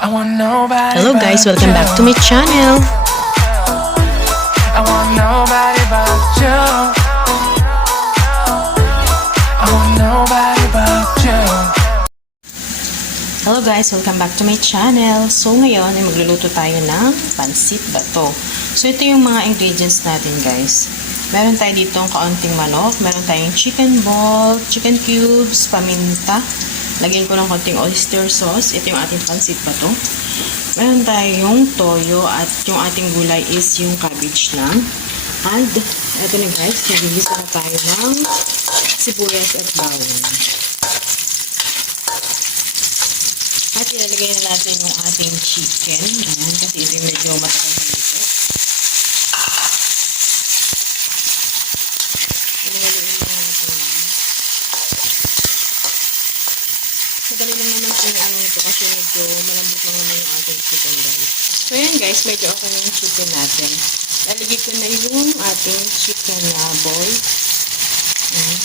Hello guys, welcome back to my channel. I want nobody but you. I want nobody but you. Hello guys, welcome back to my channel. So ngayon ay magluluto tayo ng pansit bato. So ito yung mga ingredients natin guys. Meron tayo ditong kaunting manok, meron tayong chicken ball, chicken cubes, paminta. Lagyan ko ng konting oyster sauce. Ito yung ating pansit bato. Meron tayong toyo at yung ating gulay is yung cabbage lang. And ito na guys, nagigisa na tayo ng sibuyas at bawang. At ilalagay na natin yung ating chicken. Ayan, kasi ito yung medyo matagal na dito. Ilalagay lang natin yan. Madali lang naman po yung ano ito kasi medyo malambot lang naman yung ating chicken guys. So ayan guys, medyo okay na yung chicken natin. Lalagay ko na yung ating chicken ball. Ayan.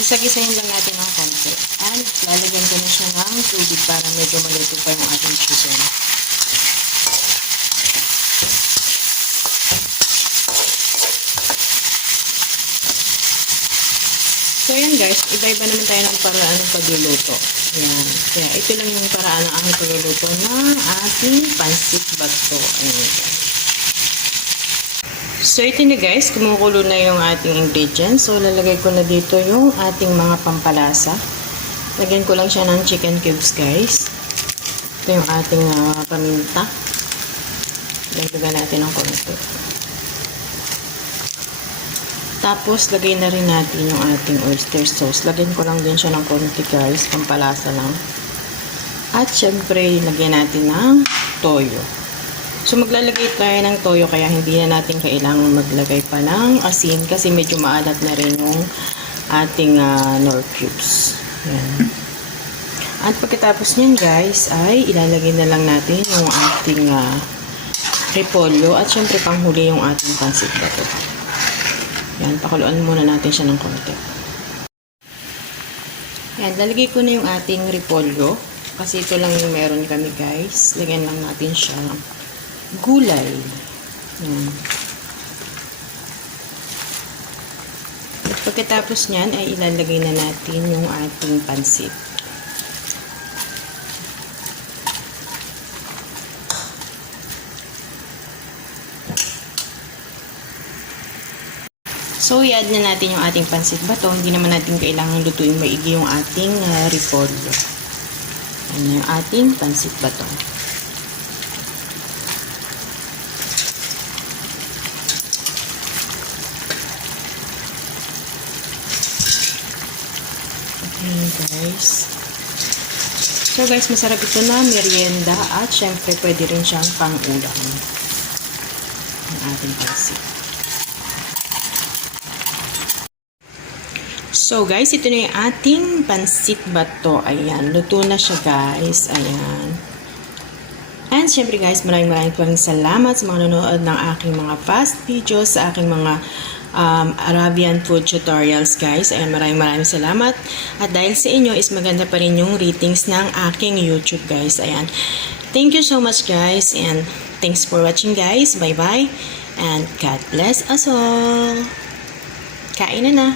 Gisa-gisahin lang natin ng konti. And lalagyan ko na siya ng tubig para medyo maluto pa yung ating chicken. So ayan guys, iba-iba naman tayo ng paraan ng pagluluto. Ayan. Kaya ito lang yung paraan ng aking pagluluto ng ating pansit bato. Ayan guys. So ito na guys, kumukulo na yung ating ingredients. So lalagay ko na dito yung ating mga pampalasa. Lagyan ko lang siya ng chicken cubes guys. Ito yung ating paminta. Lagyan natin ng konti. Tapos lagay na rin natin yung ating oyster sauce. Lagyan ko lang din siya ng konti guys, pampalasa lang. At syempre lagyan natin ng toyo. So maglalagay tayo ng toyo kaya hindi na natin kailangan maglagay pa ng asin kasi medyo maalat na rin yung ating nor cubes. Ayan. At pagkatapos nyan guys ay ilalagay na lang natin yung ating repolyo at syempre panghuli yung ating pansit bato. Ayan, pakuluan muna natin siya ng konti. Ayan, lalagay ko na yung ating repolyo kasi ito lang yung meron kami guys. Lagyan lang natin siya gulay. Ayan. At pagkatapos nyan ay ilalagay na natin yung ating pansit. So, i-add na natin yung ating pansit bato. Hindi naman natin kailangan lutuin maigi yung ating repolyo. Ayan yung ating pansit bato. Okay guys. So guys, masarap ito na merienda at syempre pwede rin siyang pang-ulam. Ang ating pansit. So guys, ito na yung ating pansit bato. Ayan, luto na siya guys. Ayan. And syempre guys, maraming salamat sa mga nanonood ng aking mga past videos, sa aking mga Arabian food tutorials guys. Ayan, maraming salamat. At dahil sa inyo is maganda pa rin yung ratings ng aking YouTube guys. Ayan. Thank you so much guys and thanks for watching guys. Bye bye and God bless us all. Kain na na.